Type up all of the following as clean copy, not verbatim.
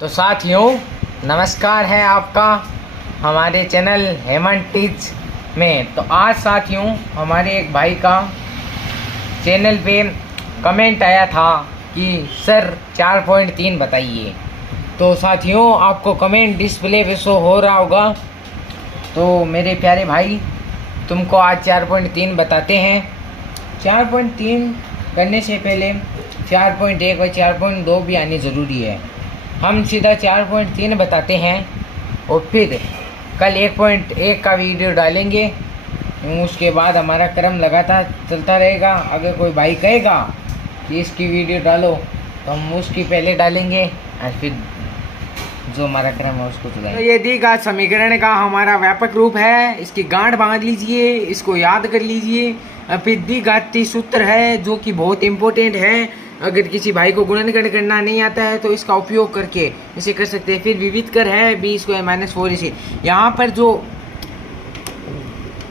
तो साथियों, नमस्कार है आपका हमारे चैनल हेमंत टीच में। तो आज साथियों, हमारे एक भाई का चैनल पे कमेंट आया था कि सर 4.3 बताइए। तो साथियों, आपको कमेंट डिस्प्ले पे शो हो रहा होगा। तो मेरे प्यारे भाई, तुमको आज 4.3 बताते हैं। 4.3 करने से पहले 4.1 और 4.2 भी आनी ज़रूरी है। हम सीधा 4.3 बताते हैं और फिर कल 1.1 का वीडियो डालेंगे। उसके बाद हमारा क्रम लगातार चलता रहेगा। अगर कोई भाई कहेगा कि इसकी वीडियो डालो तो हम उसकी पहले डालेंगे और फिर जो हमारा क्रम है उसको चलाएंगे। तो ये दी गया समीकरण का हमारा व्यापक रूप है। इसकी गांठ बांध लीजिए, इसको याद कर लीजिए। फिर द्विघाती सूत्र है जो कि बहुत इम्पोर्टेंट है। अगर किसी भाई को गुणनखंड करना नहीं आता है तो इसका उपयोग करके इसे कर सकते हैं। फिर विविधकर है b²-4ac। यहाँ पर जो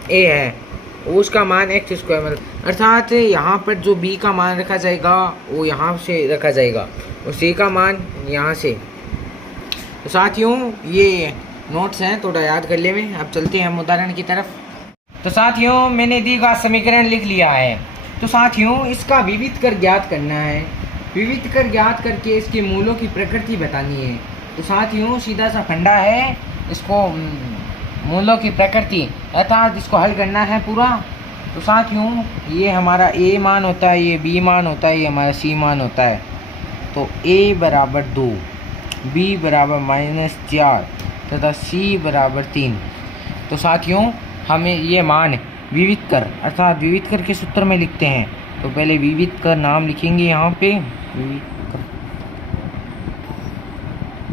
a है उसका मान x², अर्थात यहाँ पर जो b का मान रखा जाएगा वो यहाँ से रखा जाएगा और c का मान यहाँ से। तो साथियों, ये नोट्स हैं, थोड़ा याद कर ले में। अब चलते हैं हम उदाहरण की तरफ। तो साथियों, मैंने दी का समीकरण लिख लिया है। तो साथियों, इसका विविध कर ज्ञात करना है। विविध कर ज्ञात करके इसके मूलों की प्रकृति बतानी है। तो साथियों, सीधा सा फंडा है, इसको मूलों की प्रकृति अर्थात इसको हल करना है पूरा। तो साथियों, ये हमारा a मान होता है, ये b मान होता है, ये हमारा c मान होता है। तो a बराबर 2, b बराबर -4 तथा c बराबर 3। तो साथियों, हमें ये मान विविध कर अर्थात विविध कर के सूत्र में लिखते हैं। तो पहले विविध कर नाम लिखेंगे यहाँ पे,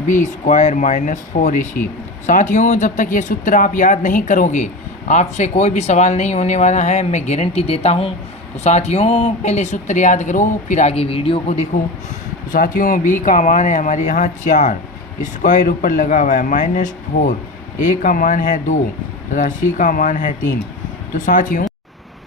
b²-4ac। साथियों, जब तक ये सूत्र आप याद नहीं करोगे आपसे कोई भी सवाल नहीं होने वाला है, मैं गारंटी देता हूँ। तो साथियों, पहले सूत्र याद करो फिर आगे वीडियो को देखो। तो साथियों, b का मान है हमारे यहाँ 4, स्क्वायर ऊपर लगा हुआ है -4, a का मान है 2 तथा c का मान है 3। तो साथियों,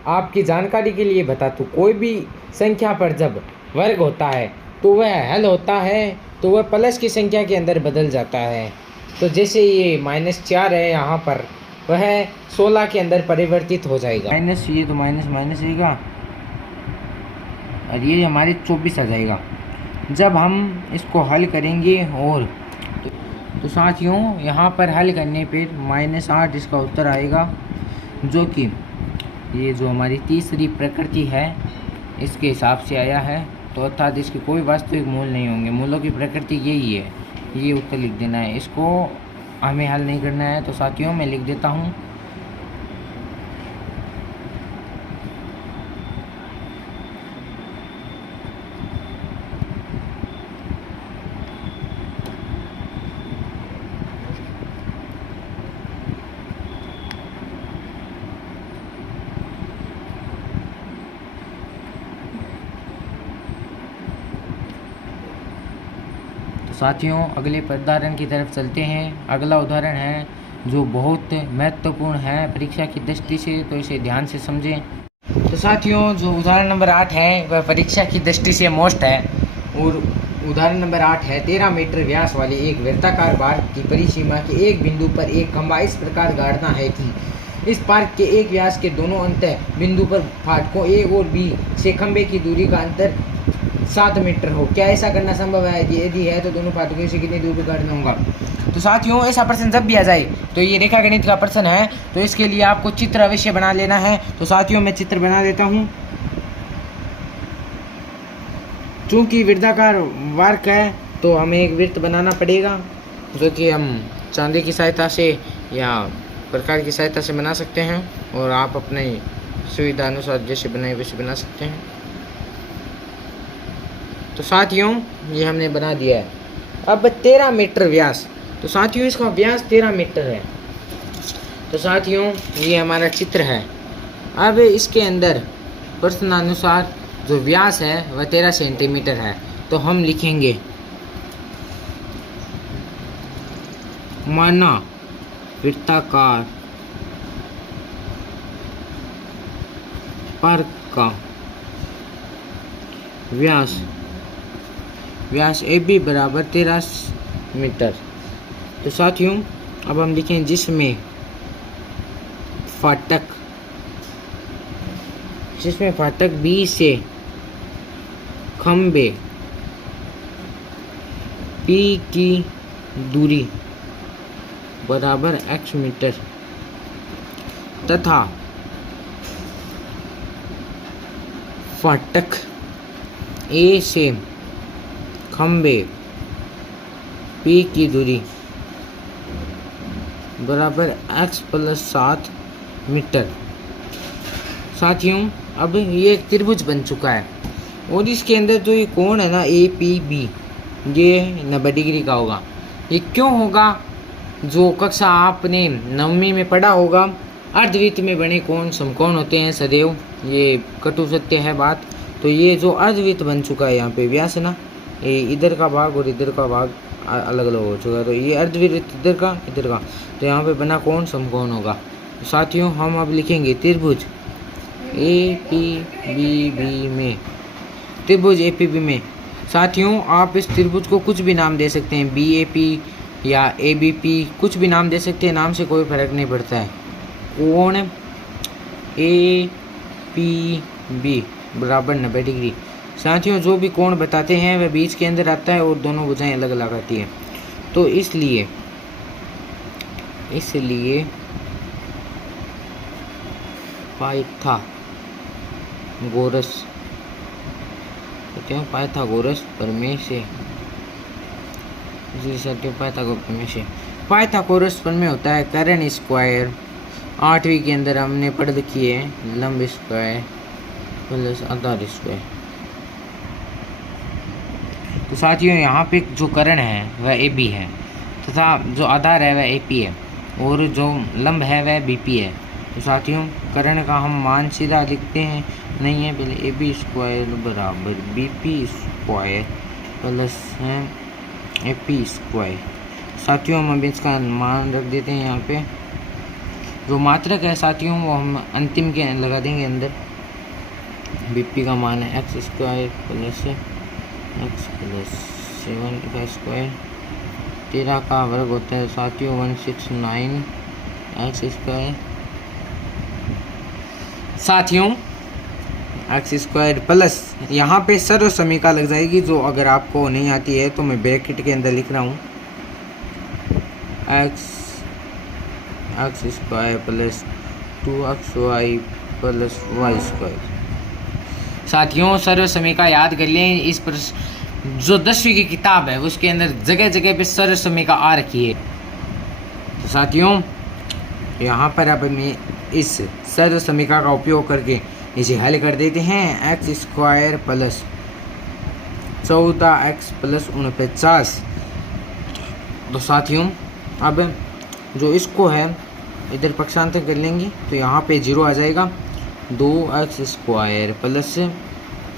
आपकी जानकारी के लिए बता दूं, कोई भी संख्या पर जब वर्ग होता है तो वह हल होता है तो वह प्लस की संख्या के अंदर बदल जाता है। तो जैसे ये -4 है, यहाँ पर वह 16 के अंदर परिवर्तित हो जाएगा। माइनस ये तो माइनस माइनस रहेगा और ये हमारे 24 आ जाएगा जब हम इसको हल करेंगे। और तो साथियों, यहाँ पर हल करने पर -8 इसका उत्तर आएगा, जो कि ये जो हमारी तीसरी प्रकृति है इसके हिसाब से आया है। तो अर्थात इसके कोई वास्तविक मूल नहीं होंगे, मूलों की प्रकृति यही है। ये उत्तर लिख देना है, इसको हमें हल नहीं करना है। तो साथियों, मैं लिख देता हूँ। साथियों, अगले उदाहरण की तरफ चलते हैं। अगला उदाहरण है जो बहुत महत्वपूर्ण है परीक्षा की दृष्टि से, तो इसे ध्यान से समझें। तो साथियों, जो उदाहरण नंबर 8 है वह परीक्षा की दृष्टि से मोस्ट है। और उदाहरण नंबर 8 है, 13 मीटर व्यास वाले एक वृत्ताकार पार्क की परिसीमा के एक बिंदु पर एक खंभा इस प्रकार गाड़ना है कि इस पार्क के एक व्यास के दोनों अंत बिंदु पर फाटकों ए और बी से खंभे की दूरी का अंतर 7 मीटर हो। क्या ऐसा करना संभव है? यदि है तो दोनों फाटकों से कितनी दूर पर काटना होगा? तो साथियों, ऐसा प्रश्न जब भी आ जाए तो ये रेखा गणित का प्रश्न है, तो इसके लिए आपको चित्र अवश्य बना लेना है। तो साथियों, मैं चित्र बना देता हूँ। चूंकि वृत्ताकार वर्क है तो हमें एक वृत्त बनाना पड़ेगा, जो कि हम चांदी की सहायता से या प्रकार की सहायता से बना सकते हैं, और आप अपने सुविधा अनुसार जैसे बनाए वैसे बना सकते हैं। तो साथियों, ये हमने बना दिया है। अब 13 मीटर व्यास, तो साथियों इसका व्यास 13 मीटर है। तो साथियों, ये हमारा चित्र है। अब इसके अंदर प्रश्नानुसार जो व्यास है वह 13 सेंटीमीटर है। तो हम लिखेंगे, माना वृत्ताकार पार्क का व्यास AB बराबर 13 मीटर। तो साथियों अब हम लिखें जिसमें फाटक बी से खंबे पी की दूरी बराबर x मीटर तथा फाटक ए से खंबे P की दूरी बराबर x + 7 मीटर। साथियों अब ये एक त्रिभुज बन चुका है और इसके अंदर जो ये कोण है ना APB, ये 90 डिग्री का होगा। ये क्यों होगा? जो कक्षा आपने 9वीं में पढ़ा होगा, अर्धवृत्त में बने कोण समकोण होते हैं सदैव, ये कटु सत्य है बात। तो ये जो अर्धवृत्त बन चुका है यहाँ पे व्यास है ना, ये इधर का भाग और इधर का भाग अलग अलग हो चुका है। तो ये अर्धवृत्त इधर का, तो यहाँ पे बना कोण समकोण होगा। तो साथियों हम अब लिखेंगे त्रिभुज APBB में, त्रिभुज APB में। साथियों आप इस त्रिभुज को कुछ भी नाम दे सकते हैं, BAP या ABP, कुछ भी नाम दे सकते हैं, नाम से कोई फर्क नहीं पड़ता है। कोण APB बराबर 90 डिग्री। साथियों जो भी कोण बताते हैं वह बीच के अंदर आता है और दोनों भुजाएं अलग अलग आती है। तो इसलिए पाइथागोरस प्रमेय से पाइथागोरस प्रमेय होता है कर्ण स्क्वायर। 8वीं के अंदर हमने पढ़ रखी है लंब स्क्वायर प्लस आधार स्क्वायर। तो साथियों यहाँ पे जो कर्ण है वह AB है तथा जो आधार है वह AP है और जो लंब है वह BP है। तो साथियों कर्ण का हम मान सीधा लिखते हैं, नहीं है, पहले AB स्क्वायर बराबर BP स्क्वायर प्लस है AP स्क्वायर। साथियों हम इसका मान रख देते हैं यहाँ पे। जो मात्रक है साथियों वो हम अंतिम के लगा देंगे अंदर। BP का मान है x square plus x plus 7 square. 13 का वर्ग होता है साथियों 169 x स्क्वायर। साथियों x स्क्वायर प्लस यहाँ पे सर्व समीका लग जाएगी, जो अगर आपको नहीं आती है तो मैं ब्रैकेट के अंदर लिख रहा हूँ x square plus 2xy plus y square. साथियों सर्व समीका याद कर लें, इस पर जो 10वीं की किताब है उसके अंदर जगह जगह पे सर्व समीका आ रखी है। तो साथियों यहाँ पर अब मैं इस सर्व समीका का उपयोग करके इसे हल कर देते हैं। x square plus 14x plus 49। तो साथियों अब जो इसको है इधर पक्षांतर कर लेंगे तो यहाँ पे 0 आ जाएगा। 2x square plus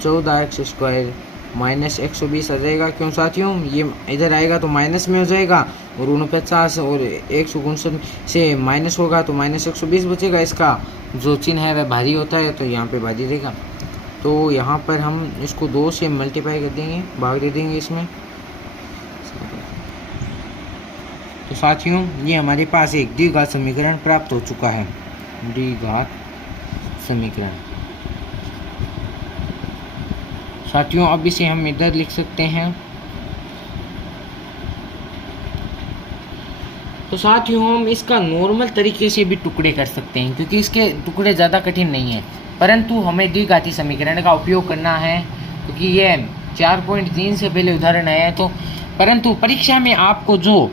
14x square minus 120 आ जाएगा। क्यों साथियों ये इधर आएगा तो माइनस में हो जाएगा और 49 और 159 से माइनस होगा तो माइनस 120 बचेगा। इसका जो चिन्ह है वह भारी होता है तो यहाँ पे भारी रहेगा। तो यहाँ पर हम इसको 2 से मल्टीप्लाई कर देंगे, भाग दे देंगे इसमें। तो साथियों ये हमारे पास एक द्विघात समीकरण प्राप्त हो चुका है, द्विघात समीकरण। साथियों अब इसे हम इधर लिख सकते हैं। तो साथियों हम इसका नॉर्मल तरीके से भी टुकड़े कर सकते हैं क्योंकि इसके टुकड़े ज़्यादा कठिन नहीं है, परंतु हमें द्विघाती समीकरण का उपयोग करना है क्योंकि यह 4.3 से पहले उदाहरण आया है। तो परंतु परीक्षा में आपको जो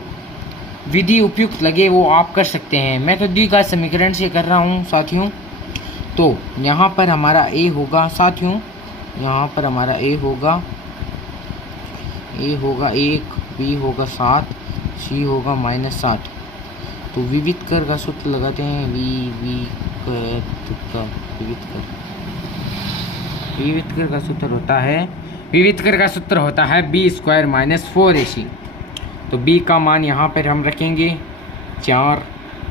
विधि उपयुक्त लगे वो आप कर सकते हैं। मैं तो द्विघात समीकरण से कर रहा हूँ साथियों। तो यहाँ पर हमारा a होगा साथियों, यहाँ पर हमारा a होगा 1, b होगा 7, c होगा -7। तो विवितकर का सूत्र लगाते हैं, विवितकर का सूत्र होता है b स्क्वायर माइनस 4ac। तो b का मान यहाँ पर हम रखेंगे 4,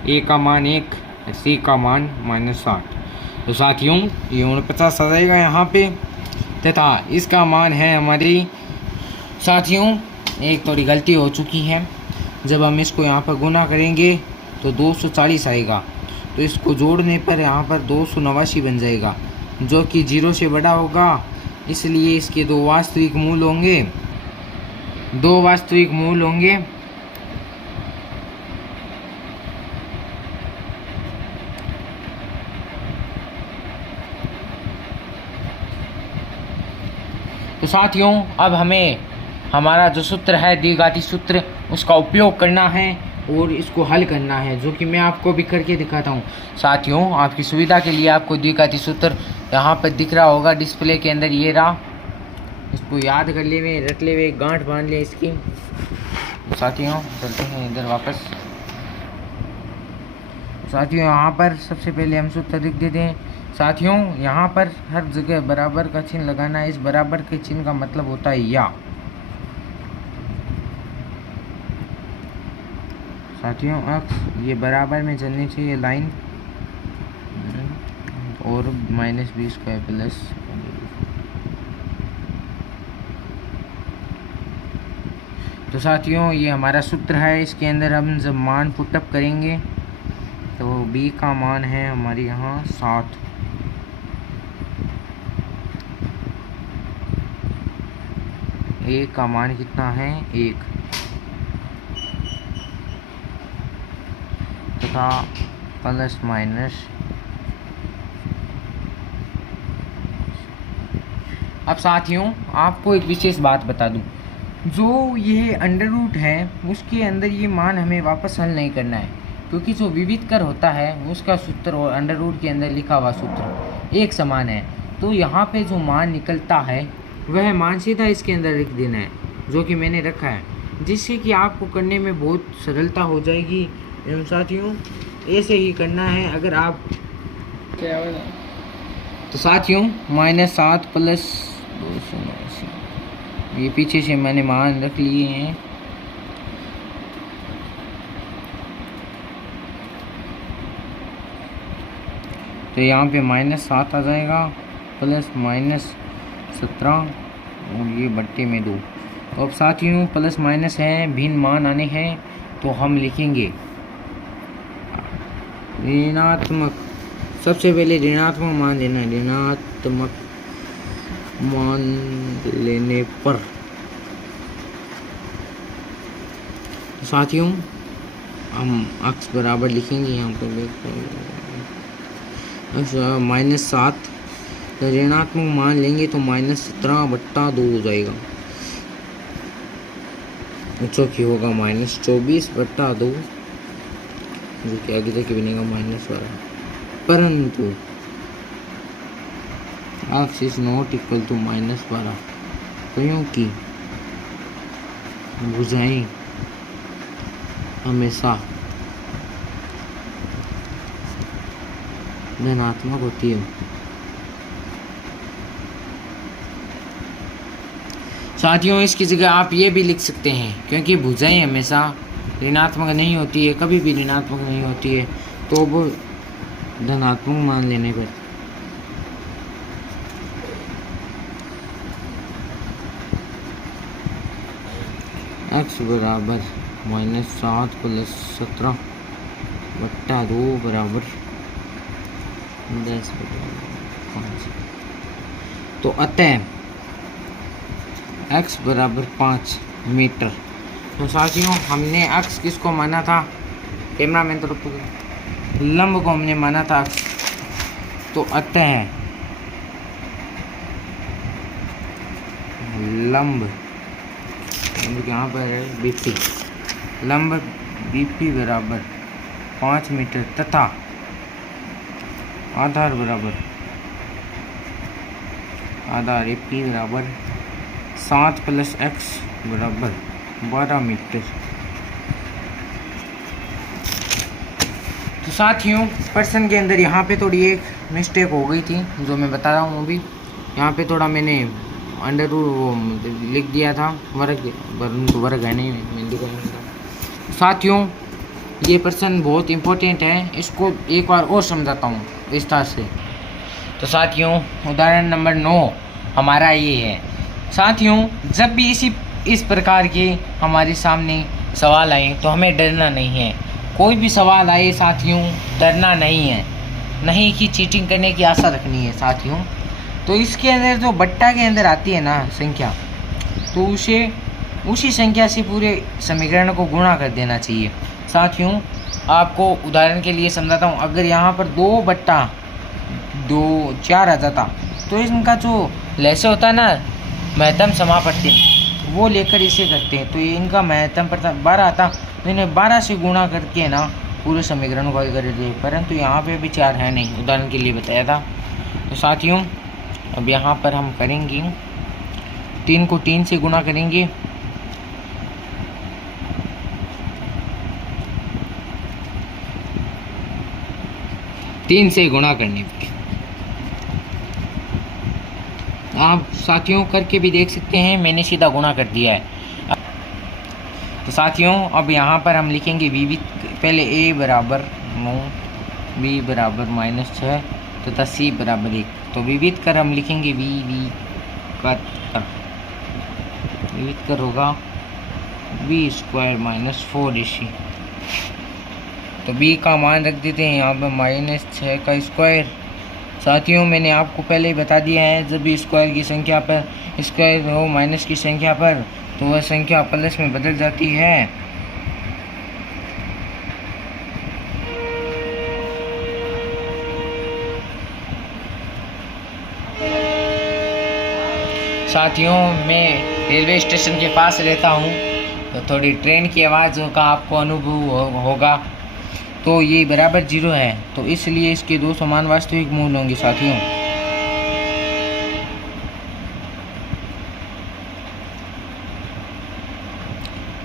a का मान 1, c का मान -7। तो साथियों ये 49 आ जाएगा यहाँ पे तथा इसका मान है हमारी साथियों एक थोड़ी गलती हो चुकी है। जब हम इसको यहाँ पर गुना करेंगे तो 240 आएगा, तो इसको जोड़ने पर यहाँ पर 289 बन जाएगा, जो कि 0 से बड़ा होगा। इसलिए इसके दो वास्तविक मूल होंगे, तो साथियों अब हमें हमारा जो सूत्र है द्विघाती सूत्र, उसका उपयोग करना है और इसको हल करना है, जो कि मैं आपको भी करके दिखाता हूँ। साथियों आपकी सुविधा के लिए आपको द्विघाती सूत्र यहाँ पर दिख रहा होगा डिस्प्ले के अंदर, ये रहा। इसको याद कर ले हुए, रट ले हुए, गांठ बांध ले इसकी। साथियों चलते हैं इधर वापस। साथियों यहाँ पर सबसे पहले हम सूत्र लिख देते हैं। साथियों यहाँ पर हर जगह बराबर का चिन्ह लगाना है। इस बराबर के चिन्ह का मतलब होता है या। साथियों अक्स ये बराबर में चलनी चाहिए लाइन, और -20 का प्लस। तो साथियों ये हमारा सूत्र है। इसके अंदर हम जब मान पुटअप करेंगे तो b का मान है हमारे यहाँ 7, a का मान कितना है 1, तथा प्लस माइनस। अब साथियों आपको एक विशेष बात बता दूं, जो ये अंडर रूट है उसके अंदर ये मान हमें वापस हल नहीं करना है, क्योंकि जो विविध कर होता है उसका सूत्र और अंडर रूट के अंदर लिखा हुआ सूत्र एक समान है। तो यहाँ पे जो मान निकलता है वह मान सीधा इसके अंदर लिख देना है, जो कि मैंने रखा है, जिससे कि आपको करने में बहुत सरलता हो जाएगी। एवं साथियों ऐसे ही करना है अगर आप क्या होगा। तो साथियों -7 प्लस 289, ये पीछे से मैंने मान रख लिए हैं। तो यहाँ पे -7 आ जाएगा, प्लस -17 और ये बट्टे में 2। तो अब साथियों प्लस माइनस हैं, भिन्न मान आने हैं, तो हम लिखेंगे ऋणात्मक। सबसे पहले ऋणात्मक मान लेना है। ऋणात्मक मान लेने पर साथियों हम अक्स बराबर लिखेंगे यहाँ पर -7, तो ऋणात्मक मान लेंगे तो -17/2 हो जाएगा, जो कि होगा -24/2, जो कि आगे जाके बनेगा -12। परंतु x is not equal to -12, क्योंकि भुजाएं हमेशा धनात्मक होती है। साथियों इसकी जगह आप ये भी लिख सकते हैं, क्योंकि भुजाएं हमेशा ऋणात्मक नहीं होती है, कभी भी ऋणात्मक नहीं होती है, तो वो धनात्मक मान लेने पर x बराबर -7 प्लस 17/2 बराबर 10/5। तो अतः x बराबर 5 मीटर। तो साथियों हमने x किसको माना था, कैमरा मैन तरफ लंब को हमने माना था x। तो अतः लंब यहाँ पर है BP, लंब BP बराबर 5 मीटर तथा आधार AP बराबर 7 प्लस x बराबर 12 मीटर। तो साथियों पर्सन के अंदर यहाँ पे थोड़ी एक मिस्टेक हो गई थी, जो मैं बता रहा हूँ अभी। यहाँ पे थोड़ा मैंने अंडर रूट लिख दिया था, वर्ग है नहीं, मैं लिखा था। साथियों ये पर्सन बहुत इम्पोर्टेंट है, इसको एक बार और समझाता हूँ विस्तार से। तो साथियों उदाहरण नंबर 9 हमारा ये है। साथियों जब भी इसी इस प्रकार के हमारे सामने सवाल आए तो हमें डरना नहीं है। कोई भी सवाल आए साथियों, डरना नहीं है, नहीं कि चीटिंग करने की आशा रखनी है साथियों। तो इसके अंदर जो बट्टा के अंदर आती है ना संख्या, तो उसी संख्या से पूरे समीकरण को गुणा कर देना चाहिए साथियों। आपको उदाहरण के लिए समझाता हूँ। अगर यहाँ पर 2/4 आ जाता तो इनका जो लहसे होता है ना, महत्तम समापत्ति, वो लेकर इसे करते हैं तो ये इनका महत्तम पड़ता 12 आता, तो इन्हें 12 से गुणा करके ना पूरे समीकरण को हल कर दिए। परंतु यहाँ पे भी 4 है नहीं, उदाहरण के लिए बताया था। तो साथियों अब यहाँ पर हम करेंगे 3 को 3 से गुणा करेंगे, तीन से गुणा करने पे आप साथियों करके भी देख सकते हैं, मैंने सीधा गुणा कर दिया है। तो साथियों अब यहाँ पर हम लिखेंगे v पहले a बराबर 9, b बराबर -6 तथा c बराबर 1। तो विविध कर हम लिखेंगे विविध कर होगा b² - 4ac। तो b का मान रख देते हैं यहाँ पर -6 का स्क्वायर। साथियों मैंने आपको पहले ही बता दिया है, जब भी स्क्वायर की संख्या पर स्क्वायर हो माइनस की संख्या पर, तो वह संख्या प्लस में बदल जाती है। साथियों मैं रेलवे स्टेशन के पास रहता हूँ, तो थोड़ी ट्रेन की आवाज़ का आपको अनुभव होगा। तो ये बराबर 0 है, तो इसलिए इसके 2 समान वास्तविक मूल होंगे साथियों।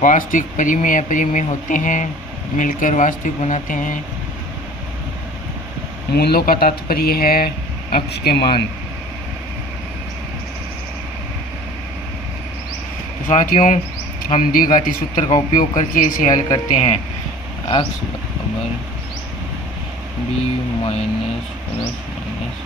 वास्तविक परिमेय अपरिमेय होते हैं, मिलकर वास्तविक बनाते हैं। मूलों का तात्पर्य है अक्ष के मान। तो साथियों हम द्विघाती सूत्र का उपयोग करके इसे हल करते हैं। x बराबर b माइनस प्लस माइनस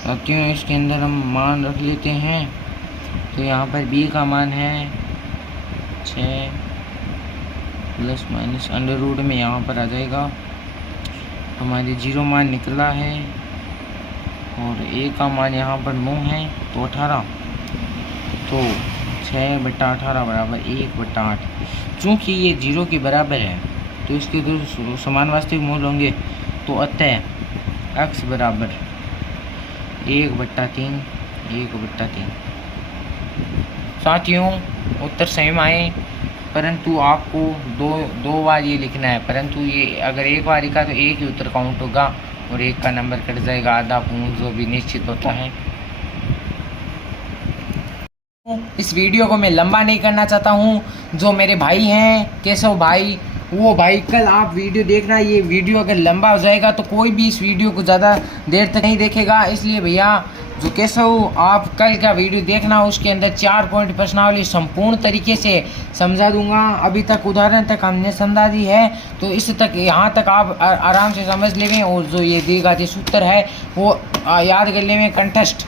साथियों इसके अंदर हम मान रख लेते हैं। तो यहाँ पर b का मान है 6 प्लस माइनस अंडर रूट में यहाँ पर आ जाएगा। हमारे 0 मान निकला है और a का मान यहाँ पर 9 है, तो 18। तो 6/18 बराबर 1/8। चूँकि ये 0 के बराबर है तो इसके 2 समान वास्तविक मूल होंगे, तो अतः x बराबर 1/3 1/3। साथियों उत्तर सेम आए, परंतु आपको दो बार ये लिखना है। परंतु ये अगर एक बार लिखा तो एक ही उत्तर काउंट होगा और एक का नंबर कट जाएगा, आधा पूर्ण जो भी निश्चित होता है। इस वीडियो को मैं लंबा नहीं करना चाहता हूँ। जो मेरे भाई हैं केशव भाई, वो भाई कल आप वीडियो देखना। ये वीडियो अगर लंबा हो जाएगा तो कोई भी इस वीडियो को ज़्यादा देर तक नहीं देखेगा, इसलिए भैया जो केशव आप कल का वीडियो देखना, उसके अंदर 4 पॉइंट प्रश्नावली संपूर्ण तरीके से समझा दूंगा। अभी तक उदाहरण तक हमने समझा दी है, तो इस तक यहाँ तक आप आराम से समझ लेंगे। और जो ये द्विघाती सूत्र है वो याद कर लेंगे कंठस्थ।